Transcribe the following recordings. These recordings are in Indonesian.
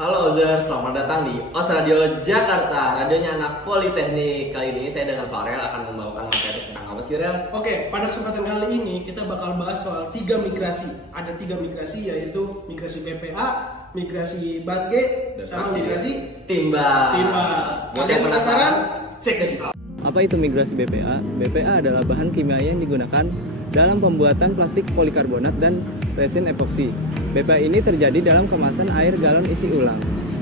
Halo Ozer, selamat datang di OS Radio Jakarta, radionya anak Politeknik. Kali ini saya dengan Farel akan membawakan materi tentang apa sih, Rel? Oke, pada kesempatan kali ini kita bakal bahas soal 3 migrasi. Ada 3 migrasi, yaitu migrasi BPA, migrasi BATG, sama migrasi Timbal. Buat yang penasaran, cek this out. Apa itu migrasi BPA? BPA adalah bahan kimia yang digunakan dalam pembuatan plastik polikarbonat dan resin epoksi. BPA ini terjadi dalam kemasan air galon isi ulang.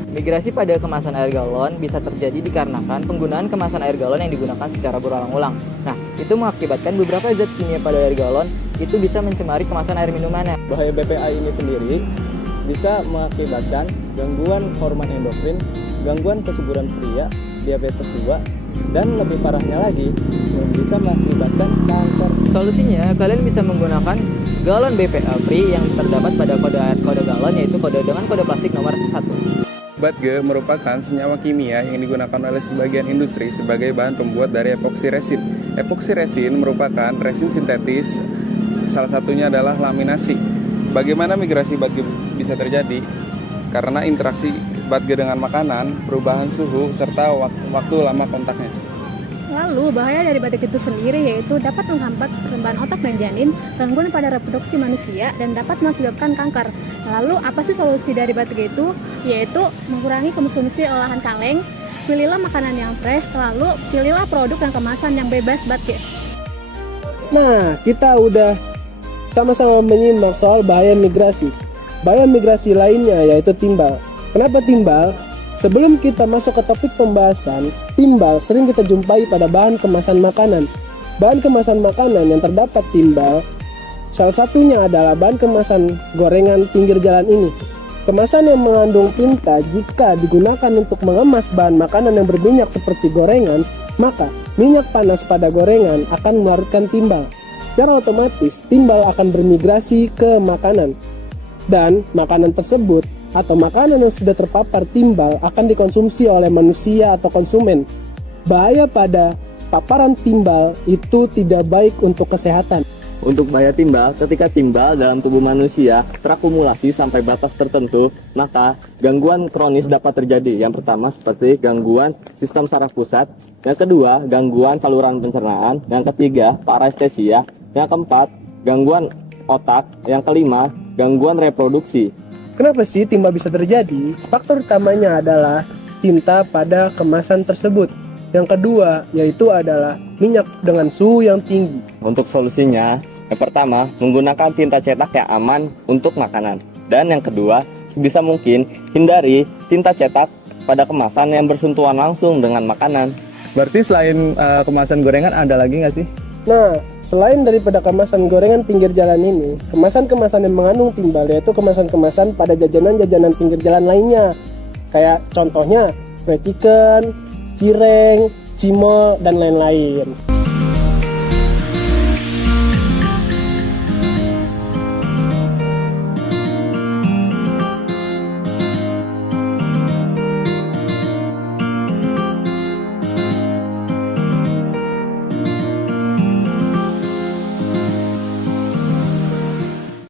Migrasi pada kemasan air galon bisa terjadi dikarenakan penggunaan kemasan air galon yang digunakan secara berulang-ulang. Nah, itu mengakibatkan beberapa zat kimia pada air galon itu bisa mencemari kemasan air minumannya. Bahaya BPA ini sendiri bisa mengakibatkan gangguan hormon endokrin, gangguan kesuburan pria, diabetes 2, dan lebih parahnya lagi bisa mengakibatkan kanker. Solusinya, kalian bisa menggunakan galon BPA free yang terdapat pada kode galon, yaitu kode dengan kode plastik nomor 1. BATG merupakan senyawa kimia yang digunakan oleh sebagian industri sebagai bahan pembuat dari epoksi resin. Epoksi resin merupakan resin sintetis, salah satunya adalah laminasi. Bagaimana migrasi BATG bisa terjadi? Karena interaksi BATG dengan makanan, perubahan suhu, serta waktu lama kontaknya. Lalu, bahaya dari batik itu sendiri yaitu dapat menghambat perkembangan otak dan janin, gangguan pada reproduksi manusia, dan dapat mengakibatkan kanker. Lalu, apa sih solusi dari batik itu? Yaitu mengurangi konsumsi olahan kaleng, pilihlah makanan yang fresh, lalu pilihlah produk dan kemasan yang bebas batik. Nah, kita udah sama-sama menyimak soal bahaya migrasi. Bahaya migrasi lainnya yaitu timbal. Kenapa timbal? Sebelum kita masuk ke topik pembahasan, timbal sering kita jumpai pada bahan kemasan makanan. Bahan kemasan makanan yang terdapat timbal, salah satunya adalah bahan kemasan gorengan pinggir jalan ini. Kemasan yang mengandung tinta jika digunakan untuk mengemas bahan makanan yang berminyak seperti gorengan, maka minyak panas pada gorengan akan melahirkan timbal. Secara otomatis, timbal akan bermigrasi ke makanan. Dan makanan tersebut atau makanan yang sudah terpapar timbal akan dikonsumsi oleh manusia atau konsumen. Bahaya pada paparan timbal itu tidak baik untuk kesehatan. Untuk bahaya timbal, ketika timbal dalam tubuh manusia terakumulasi sampai batas tertentu, maka gangguan kronis dapat terjadi. Yang pertama seperti gangguan sistem saraf pusat, yang kedua gangguan saluran pencernaan, yang ketiga parestesia, yang keempat gangguan otak, yang kelima gangguan reproduksi. Kenapa sih timbal bisa terjadi? Faktor utamanya adalah tinta pada kemasan tersebut. Yang kedua yaitu adalah minyak dengan suhu yang tinggi. Untuk solusinya, yang pertama menggunakan tinta cetak yang aman untuk makanan. Dan yang kedua, sebisa mungkin hindari tinta cetak pada kemasan yang bersentuhan langsung dengan makanan. Berarti selain kemasan gorengan ada lagi nggak sih? Nah, selain daripada kemasan gorengan pinggir jalan ini, kemasan-kemasan yang mengandung timbal yaitu kemasan-kemasan pada jajanan-jajanan pinggir jalan lainnya. Kayak contohnya fried chicken, cireng, cimol, dan lain-lain.